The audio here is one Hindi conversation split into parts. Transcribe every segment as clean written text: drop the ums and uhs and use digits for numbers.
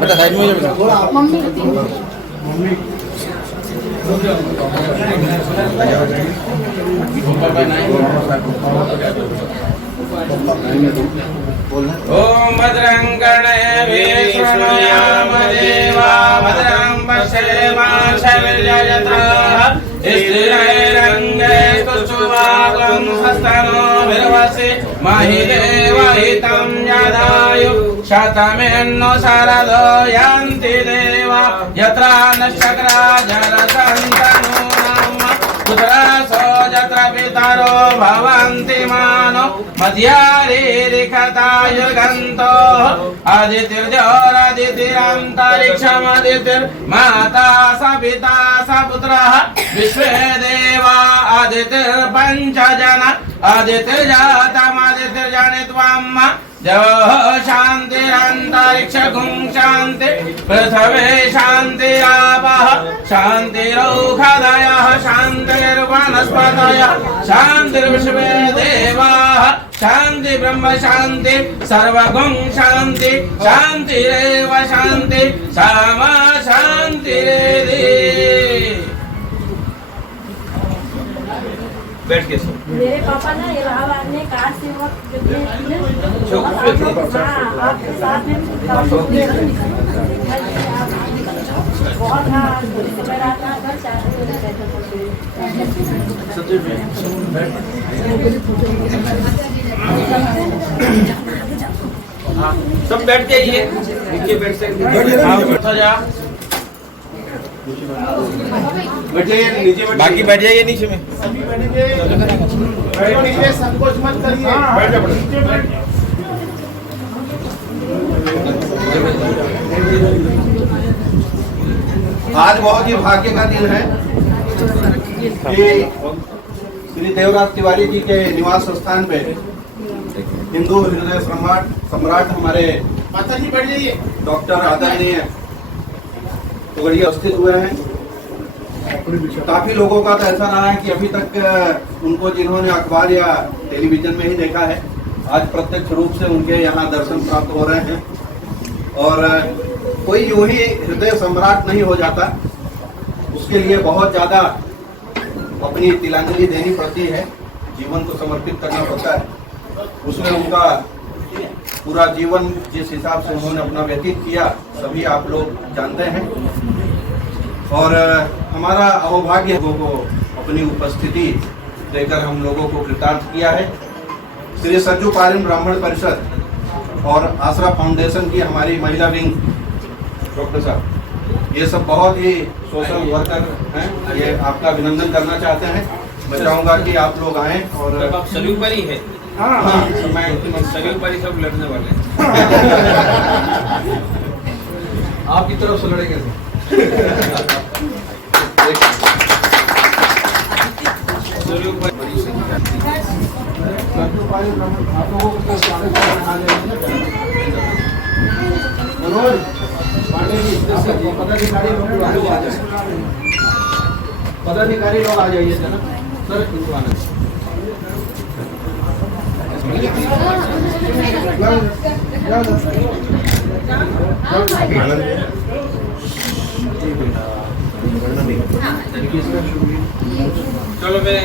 बेटा साइड में बेटा मम्मी ओम भद्रं कर्णेभिः शृणुयाम देवा भद्रं पश्येमाशविर्यजत्राः स्थिरैरङ्गे कुसुमाकं हस्तनोभिर्वसि महि देवहितं यदायु शतमेन्नो शरदो यान्ति देवा यत्रा नश्चक्रा जरसन्तनो पुत्रासो यत्र पितरो भवन्ति मानो मध्यारीरिखतायुर्गन्तो अदितिर्जोरदितिरन्तरिक्षमदितिर्माता स पिता स पुत्रः विश्वे देवा अदितिर्पञ्चजन अदितिर्जातमदितिर्जनित्वम् जो शान्तिरन्तरिक्षगुं शान्ति पृथ्वी शान्तिरापः शान्तिरौषधयः शान्तिर्वनस्पतयः शान्तिर्विश्वे देवाः शान्ति ब्रह्म शान्ति सर्वगुं शान्ति शान्तिरेव शान्ति सामा शान्तिरेधि। बैठ के सो। मेरे पापा ना इलाहाबाद में कार से वक्त आपके साथ में बहुत सब बैठ जाइए नीचे बैठ सकते नीचे बाकी बैठ जाइए नीचे में संकोच मत करिए बैठ जाओ आज बहुत ही भाग्य का दिन है कि श्री देवराज तिवारी जी के निवास स्थान पे हिंदू हृदय सम्राट हमारे माता जी बैठ जाइए डॉक्टर आदरणीय तोगड़िया उपस्थित हुए हैं। काफी लोगों का तो ऐसा रहा है कि अभी तक उनको जिन्होंने अखबार या टेलीविजन में ही देखा है आज प्रत्यक्ष रूप से उनके यहाँ दर्शन प्राप्त हो रहे हैं और कोई यूं ही हृदय सम्राट नहीं हो जाता, उसके लिए बहुत ज्यादा अपनी तिलांजलि देनी पड़ती है, जीवन को समर्पित करना पड़ता है। उसमें उनका पूरा जीवन जिस हिसाब से उन्होंने अपना व्यतीत किया सभी आप लोग जानते हैं और हमारा अहोभाग्य को अपनी उपस्थिति देकर हम लोगों को कृतार्थ किया है। श्री सरजू पारिम ब्राह्मण परिषद और आसरा फाउंडेशन की हमारी महिला विंग डॉक्टर साहब ये सब बहुत ही सोशल वर्कर हैं, ये आपका अभिनंदन करना चाहते हैं। मैं चाहूँगा कि आप लोग आए और आप सभी पर ही है। हाँ मैं सभी पर ही सब लड़ने वाले हैं। आपकी तरफ से लड़ेंगे पदाधिकारी लोग आ जाइए ना सर इनको आना चलो मैं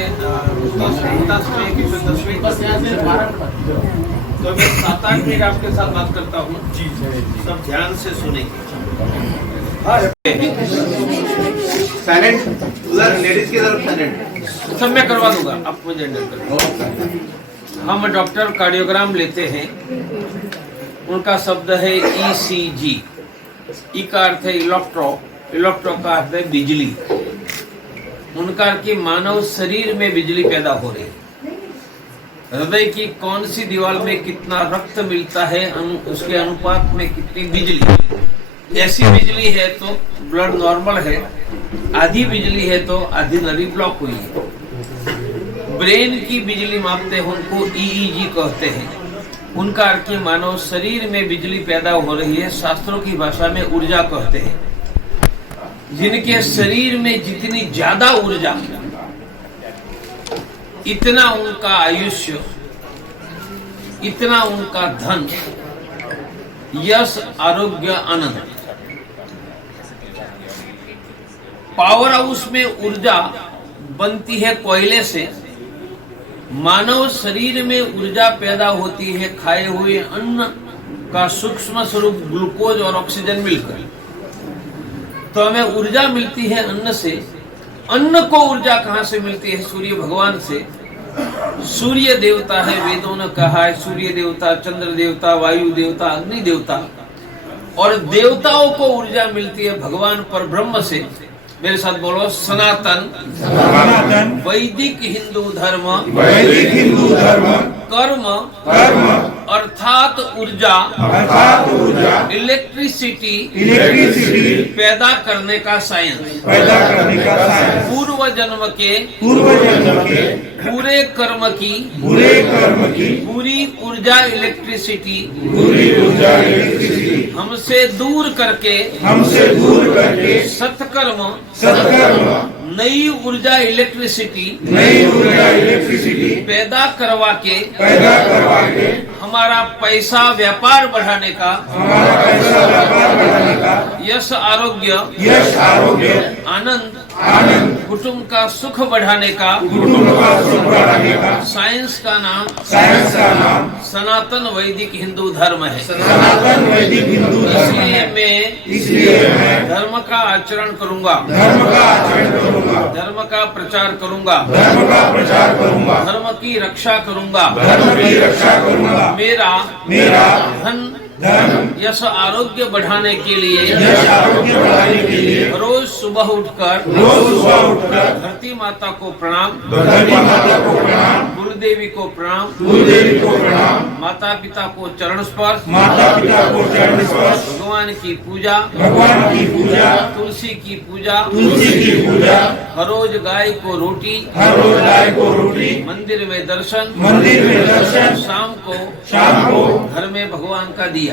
7-8 मिनट आपके साथ बात करता हूँ। जी सब ध्यान से सुनेंगे। साइलेंट उधर लेडीज की तरफ साइलेंट सब मैं करवा दूंगा, आप मुझे हैंडल करें। हम डॉक्टर कार्डियोग्राम लेते हैं, उनका शब्द है ECG। ई का अर्थ है इलेक्ट्रो, इलेक्ट्रो का अर्थ है बिजली। उनका अर्थ कि मानव शरीर में बिजली पैदा हो रही है। हृदय की कौन सी दीवार में कितना रक्त मिलता है उसके अनुपात में कितनी बिजली। ऐसी बिजली है तो ब्लड नॉर्मल है, आधी बिजली है तो आधी नली ब्लॉक हुई है। ब्रेन की बिजली मापते हैं, उनको EEG कहते हैं। उनका अर्थ कि मानव शरीर में बिजली पैदा हो रही है, शास्त्रों की भाषा में ऊर्जा कहते हैं। जिनके शरीर में जितनी ज्यादा ऊर्जा इतना उनका आयुष्य, इतना उनका धन, यश, आरोग्य, आनंद। पावर हाउस में ऊर्जा बनती है कोयले से, मानव शरीर में ऊर्जा पैदा होती है खाए हुए अन्न का सूक्ष्म स्वरूप ग्लूकोज और ऑक्सीजन मिलकर। तो हमें ऊर्जा मिलती है अन्न से। अन्न को ऊर्जा कहां से मिलती है? सूर्य भगवान से। सूर्य देवता है, वेदों ने कहा है सूर्य देवता, चंद्र देवता, वायु देवता, अग्नि देवता। और देवताओं को ऊर्जा मिलती है भगवान पर ब्रह्म से। मेरे साथ बोलो, सनातन वैदिक हिंदू धर्म कर्म अर्थात ऊर्जा इलेक्ट्रिसिटी पैदा करने का साइंस। पूर्व जन्म के पूरे कर्म की पूरी ऊर्जा इलेक्ट्रिसिटी हमसे दूर करके सत्कर्म नई ऊर्जा इलेक्ट्रिसिटी पैदा करवा के हमारा पैसा व्यापार बढ़ाने का, यश आरोग्य आनंद कुटुंब का सुख बढ़ाने का, साइंस का नाम सनातन वैदिक हिंदू धर्म है। इसलिए मैं धर्म का आचरण करूंगा, धर्म का प्रचार करूंगा, धर्म की रक्षा करूंगा। मेरा धन यश आरोग्य बढ़ाने के लिए रोज सुबह उठकर धरती माता को प्रणाम, गुरुदेवी को प्रणाम, माता पिता को चरण स्पर्श, भगवान की पूजा, तुलसी की पूजा, हर रोज गाय को रोटी, मंदिर में दर्शन, शाम को घर में भगवान का दिया।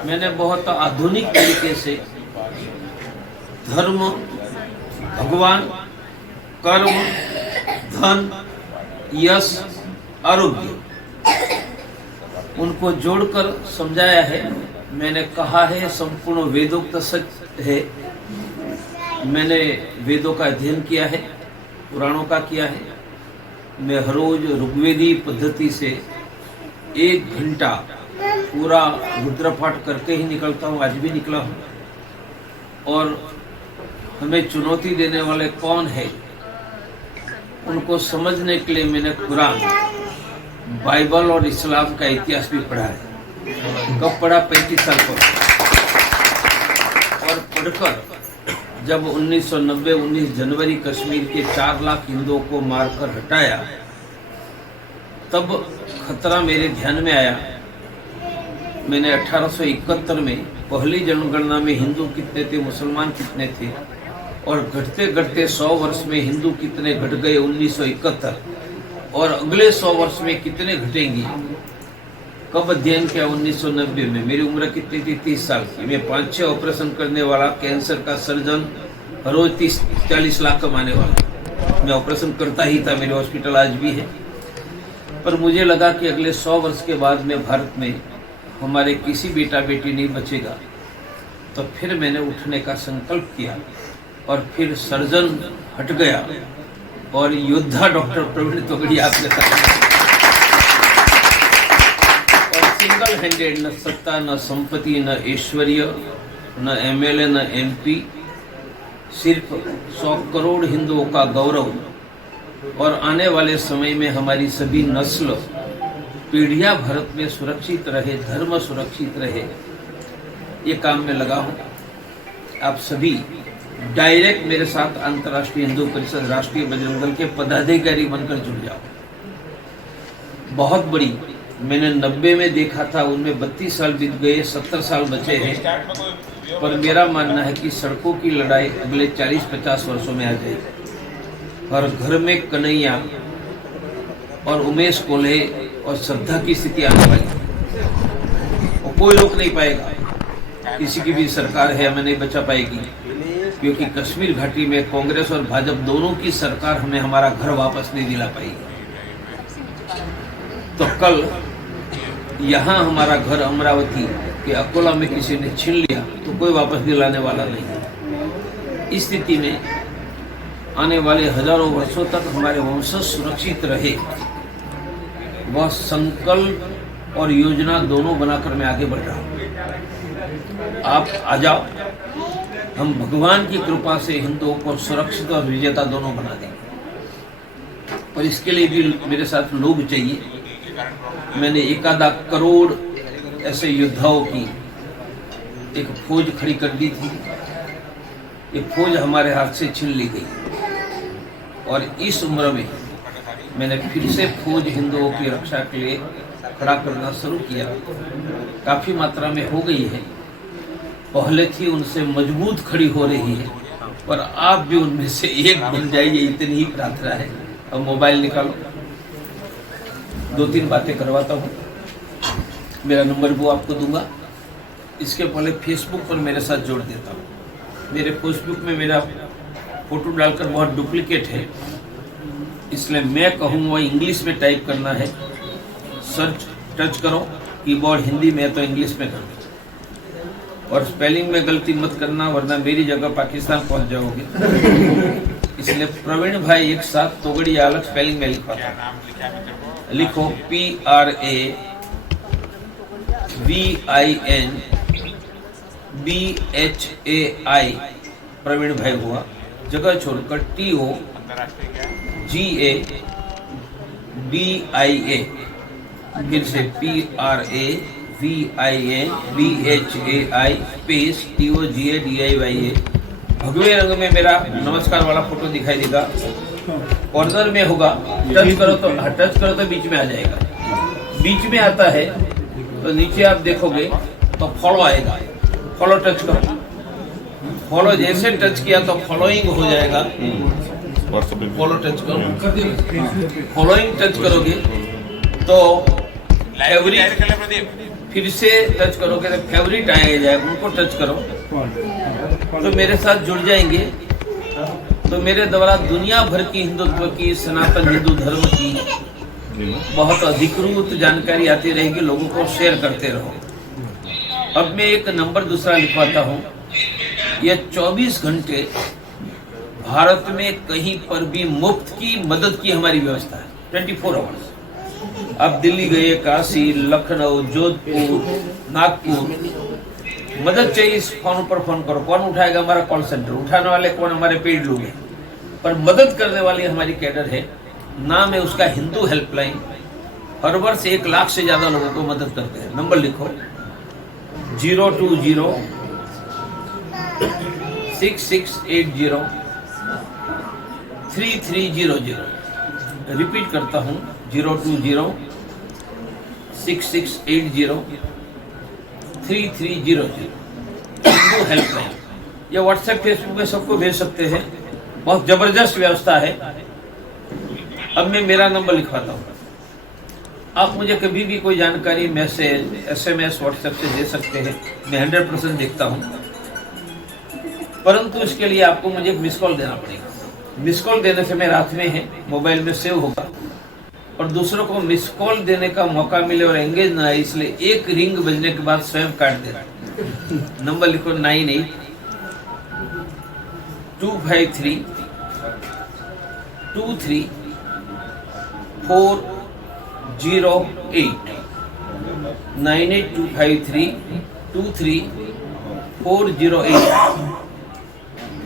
मैंने बहुत आधुनिक तरीके से धर्म, भगवान, कर्म, धन, यश, आरोग्य उनको जोड़कर समझाया है। मैंने कहा है संपूर्ण वेदोक्त सत्य है। मैंने वेदों का अध्ययन किया है, पुराणों का किया है। मैं हर रोज ऋग्वेदी पद्धति से 1 घंटा पूरा रुद्रपाठ करके ही निकलता हूँ, आज भी निकला हूँ। और हमें चुनौती देने वाले कौन है उनको समझने के लिए मैंने कुरान, बाइबल और इस्लाम का इतिहास भी पढ़ा है। कब पढ़ा? 35 साल पर। और पढ़कर जब 1990 जनवरी कश्मीर के 4 लाख हिंदुओं को मारकर हटाया, तब खतरा मेरे ध्यान में आया। मैंने 1871 में पहली जनगणना में हिंदू कितने थे, मुसलमान कितने थे, और घटते घटते 100 वर्ष में हिंदू कितने घट गए 1971, और अगले 100 वर्ष में कितने घटेंगे, कब अध्ययन किया? 1990 में। मेरी उम्र कितनी थी? 30 साल की। मैं 5-6 ऑपरेशन करने वाला, कैंसर का सर्जन, रोज 30-40 लाख कमाने वाला। मैं ऑपरेशन करता ही था, मेरे हॉस्पिटल आज भी है। पर मुझे लगा कि अगले 100 वर्ष के बाद में भारत में हमारे किसी बेटा बेटी नहीं बचेगा। तो फिर मैंने उठने का संकल्प किया और फिर सर्जन हट गया और योद्धा डॉक्टर प्रवीण तोगड़िया आपके साथ। और सिंगल हैंडेड, न सत्ता, न संपत्ति, न ऐश्वर्य, न MLA, न MP, सिर्फ 100 करोड़ हिंदुओं का गौरव और आने वाले समय में हमारी सभी नस्ल पीढ़ियां भारत में सुरक्षित रहे, धर्म सुरक्षित रहे, ये काम में लगा हूं। आप सभी डायरेक्ट मेरे साथ अंतर्राष्ट्रीय हिंदू परिषद, राष्ट्रीय बजरंग दल के पदाधिकारी बनकर जुड़ जाओ। बहुत बड़ी, मैंने 90 में देखा था, उनमें 32 साल बीत गए, 70 साल बचे हैं। पर मेरा मानना है कि सड़कों की लड़ाई अगले 40-50 वर्षों में आ जाएगी और घर में कन्हैया और उमेश कोल्हे और श्रद्धा की स्थिति आने वाली, और कोई रोक नहीं पाएगा। किसी की भी सरकार है, हमें नहीं बचा पाएगी, क्योंकि कश्मीर घाटी में कांग्रेस और भाजपा दोनों की सरकार हमें हमारा घर वापस नहीं दिला पाएगी। तो कल यहाँ हमारा घर अमरावती के अकोला में किसी ने छीन लिया तो कोई वापस दिलाने वाला नहीं है। इस स्थिति में आने वाले हजारों वर्षों तक हमारे वंशज सुरक्षित रहे, वह संकल्प और योजना दोनों बनाकर मैं आगे बढ़ रहा हूँ। आप आ जाओ, हम भगवान की कृपा से हिंदुओं को सुरक्षित और विजेता दोनों बना देंगे। पर इसके लिए भी मेरे साथ लोग चाहिए। मैंने 1 करोड़ ऐसे योद्धाओं की एक फौज खड़ी कर दी थी। ये फौज हमारे हाथ से छीन ली गई और इस उम्र में मैंने फिर से फौज हिंदुओं की रक्षा के लिए खड़ा करना शुरू किया। काफी मात्रा में हो गई है, पहले थी उनसे मजबूत खड़ी हो रही है, पर आप भी उनमें से एक बन जाइए, इतनी ही प्रार्थना है। अब मोबाइल निकालो, 2-3 बातें करवाता हूँ। मेरा नंबर वो आपको दूंगा। इसके पहले फेसबुक पर मेरे साथ जोड़ देता हूँ। मेरे फेसबुक में मेरा फोटो डालकर बहुत डुप्लीकेट है, इसलिए मैं कहूँगा इंग्लिश में टाइप करना है। सर्च टच करो, कीबोर्ड हिंदी में तो इंग्लिश में करो, और स्पेलिंग में गलती मत करना वरना मेरी जगह पाकिस्तान पहुंच जाओगे। इसलिए प्रवीण भाई एक साथ तोगड़िया अलग स्पेलिंग में लिखवाता। लिखो PRAVINBHAI प्रवीण भाई हुआ, जगह छोड़कर TOGADIA, फिर से PRAVINBHAI स्पेस TOGADIA। भगवे रंग में मेरा नमस्कार वाला फोटो दिखाई देगा, कॉर्नर में होगा। टच करो तो बीच में आ जाएगा। बीच में आता है तो नीचे आप देखोगे तो फॉलो आएगा। फॉलो टच करो, फॉलो जैसे टच किया तो फॉलोइंग हो जाएगा। फॉलो टच करो, फॉलोइंग टच करोगे तो फेवरेट, फिर से टच करोगे तो फेवरेट आया जाए, उनको टच करो तो मेरे साथ जुड़ जाएंगे। तो मेरे द्वारा दुनिया भर की हिंदुत्व की, सनातन हिंदू धर्म की बहुत अधिकृत जानकारी आती रहेगी। लोगों को शेयर करते रहो। अब मैं एक नंबर दूसरा लिखवाता हूँ। यह 24 घंटे भारत में कहीं पर भी मुफ्त की मदद की हमारी व्यवस्था है, 24 आवर्स। आप दिल्ली गए, काशी, लखनऊ, जोधपुर, नागपुर, मदद चाहिए इस फोन पर फोन करो। कौन उठाएगा? हमारा कॉल सेंटर। उठाने वाले कौन? हमारे पेड लोग हैं, पर मदद करने वाली हमारी कैडर है। नाम है उसका हिंदू हेल्पलाइन। हर वर्ष 1 लाख से ज्यादा लोगों को मदद करते हैं। नंबर लिखो 020 6680 3300। रिपीट करता हूँ 020 6680 3300। हिंदू हेल्पलाइन। ये व्हाट्सएप फेसबुक में सबको भेज सकते हैं। बहुत जबरदस्त व्यवस्था है। अब मैं मेरा नंबर लिखवाता हूँ। आप मुझे कभी भी कोई जानकारी मैसेज, SMS, व्हाट्सएप से दे सकते हैं। मैं 100% देखता हूँ, परंतु इसके लिए आपको मुझे मिस कॉल देना पड़ेगा। मिस कॉल देने से मेरे हाथ में है, मोबाइल में सेव होगा, और दूसरों को मिस कॉल देने का मौका मिले और एंगेज ना है, इसलिए एक रिंग बजने के बाद स्वयं काट देना। नंबर लिखो 98 253 23 408 98253 23408।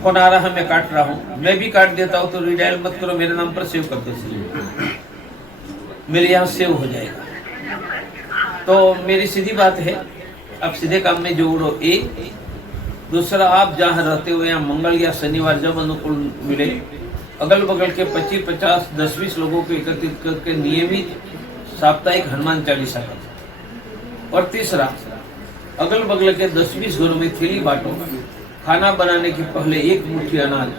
फोन आ रहा है, मैं काट रहा हूँ। मैं भी काट देता हूँ तो रिडायल मत करो, मेरे नाम पर सेव कर दो, मेरे यहाँ सेव हो जाएगा। तो मेरी सीधी बात है, अब सीधे काम में जोड़ो। दूसरा, आप जहाँ रहते हो या मंगल या शनिवार जब अनुकूल मिले, अगल बगल के 25, 50, 10-20 लोगों को एकत्रित करके नियमित साप्ताहिक हनुमान चालीसा करो। और तीसरा, अगल बगल के 10-20 घरों में थैली बांटो। खाना बनाने के पहले 1 मुट्ठी अनाज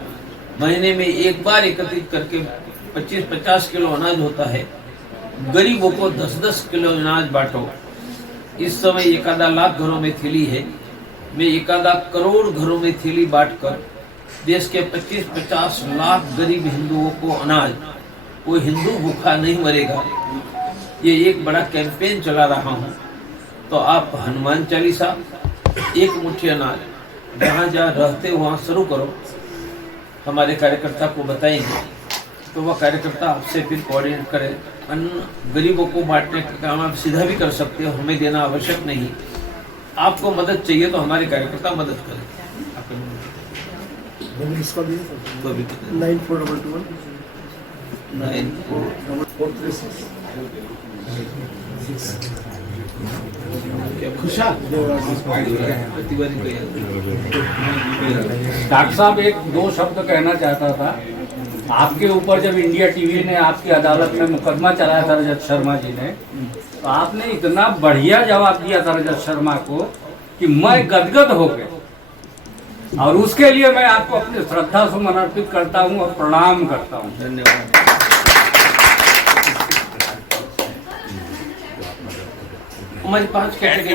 महीने में एक बार एकत्रित करके 25-50 किलो अनाज होता है। गरीबों को 10-10 किलो अनाज बांटो। इस समय 1 लाख घरों में थैली है। मैं 1 करोड़ घरों में थैली बांटकर देश के 25-50 लाख गरीब हिंदुओं को अनाज, कोई हिंदू भूखा नहीं मरेगा। ये एक बड़ा कैंपेन चला रहा हूँ, तो आप हनुमान चालीसा, एक मुट्ठी अनाज, जहाँ जहाँ रहते वहाँ शुरू करो। हमारे कार्यकर्ता को बताएंगे तो वह कार्यकर्ता आपसे फिर कोऑर्डिनेट करे। अन्न गरीबों को बांटने का काम आप सीधा भी कर सकते हो, हमें देना आवश्यक नहीं। आपको मदद चाहिए तो हमारे कार्यकर्ता मदद करें। इसका भी तो अभी 9421 खुशहाल डॉक्टर साहब, एक दो शब्द कहना चाहता था। आपके ऊपर जब इंडिया टीवी ने आपकी अदालत में मुकदमा चलाया था रजत शर्मा जी ने, तो आपने इतना बढ़िया जवाब दिया था रजत शर्मा को कि मैं गदगद हो गया, और उसके लिए मैं आपको अपनी श्रद्धा सुमन अर्पित करता हूँ और प्रणाम करता हूँ। धन्यवाद। हमारी 5 कैटेगरी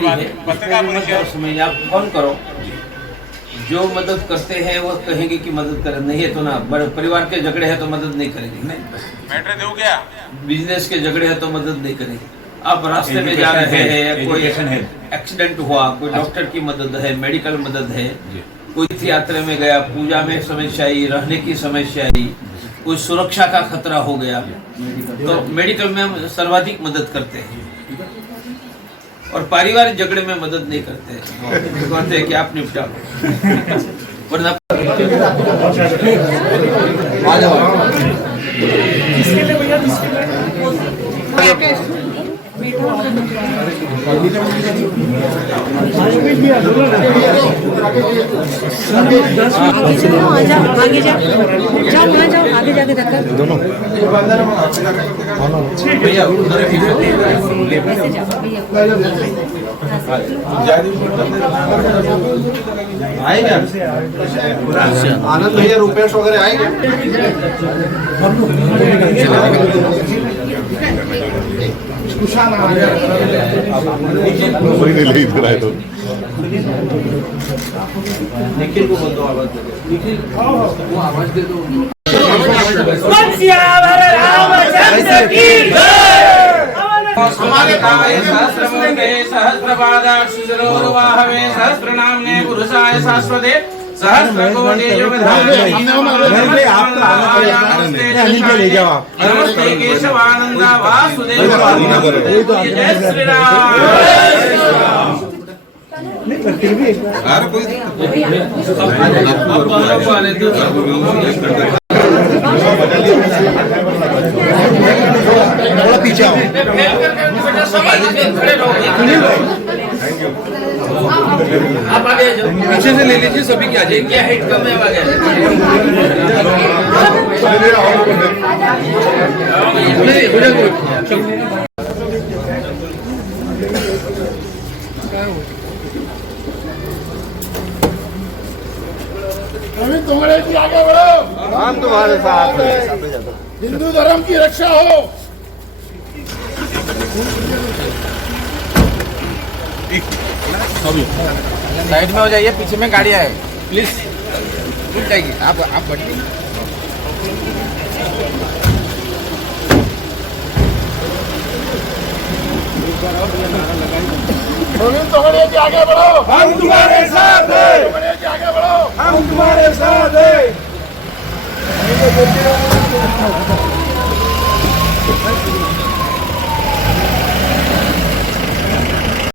है, उसमें आप फोन करो। जो मदद करते हैं वो कहेंगे कि मदद करें, नहीं है तो ना। बड़े परिवार के झगड़े हैं तो मदद नहीं करेंगे, मैटर दो क्या, बिजनेस के झगड़े हैं तो मदद नहीं करेंगे। आप रास्ते में जा रहे हैं, कोई एक्सीडेंट हुआ, कोई डॉक्टर की मदद है, मेडिकल मदद है, कोई तीर्थ यात्रा में गया, पूजा में समस्या आई, रहने की समस्या आई, कोई सुरक्षा का खतरा हो गया, तो मेडिकल में हम सर्वाधिक मदद करते हैं। और पारिवारिक झगड़े में मदद नहीं करते हैं, कहते हैं कि आप निपटा लो, वरना आगे जाओ, वहाँ जाओ, आगे जाके धक्का दोनों भैया उधर आएगा आनंद भैया, रुपेश वगैरह आएंगे। निखिल को बोल दो, आवाज दे दो। निखिल वो आवाज दे दो। हमारे सहस्रपादाक्षिरोर्वाहवे सहस्रनाम्ने पुरुषाय शाश्वते सहस्रकोटि नमस्ते केशवानंद वासुदेव जय श्री राम। थोड़ा पीछे आओ। आप आगे जाओ, पीछे से ले लीजिए, सभी क्या जाए, क्या हाइट कम है, आगे तुम्हारे की आगे बढ़ो, हम तुम्हारे साथ हैं। हिंदू धर्म की रक्षा हो। साइड में हो जाइए, पीछे में गाड़ियाँ है, प्लीज रुक जाएगी। आप बढ़िए। तुम्हारे की आगे बढ़ो, हम तुम्हारे साथ हैं, तुम्हारे की आगे बढ़ो, हम तुम्हारे साथ हैं।